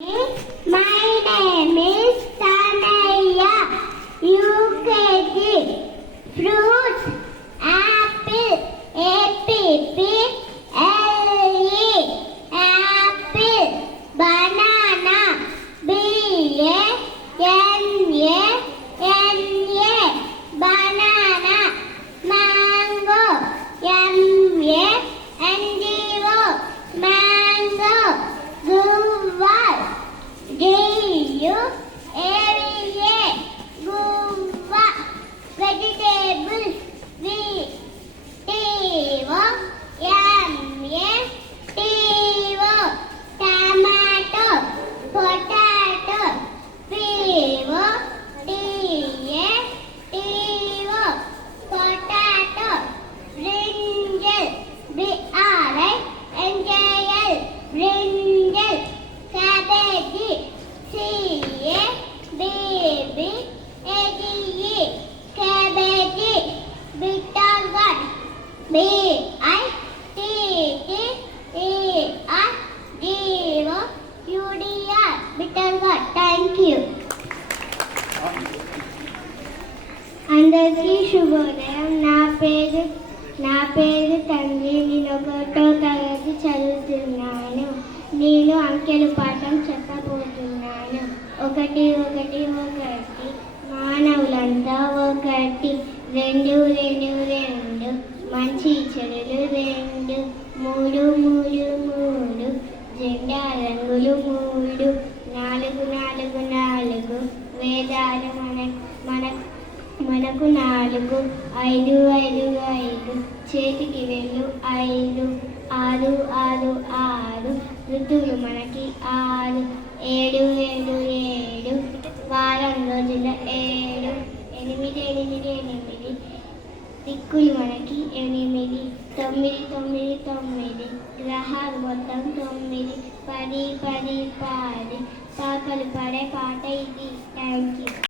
My name is Tanaya. UKG. Fruits: apple, APPLE. Apple. Banana. BANANA. Banana. Mango. MANGO. Mango. Guava. GUAVA. Guava. Vegetables. VTO. Tomato. Potato. POTATO. Potato. Brinjal. BRINJAL. Brinjal. Cabbage. CABBAGE. Cabbage. Bitter gourd. BITTERGOURD. Bitter gourd. Thank you. అందరికీ శుభోదయం. నా పేరు తండ్రి. నేను 1వ తరగతి చదువుతున్నాను. నేను అంకెల పాఠం చెప్పబోతున్నాను. 1 1 1 మానవులంతా ఒకటి. 2 2 2 మంచి చెడులు 2 3 3 3 జెండా రంగులు 3 4 4 4 వేదాలు మనకు 4 5 5 5 చేతికి వెళ్ళు 5 6 6 6 ఋతువులు మనకి 6 7 7 7 వారం రోజుల 7 8 8 8 దిక్కులు మనకి 8 9 9 9 గ్రహాలు మొత్తం 9 10 10 10 పాపలు పాడే పాట ఇది. Thank you.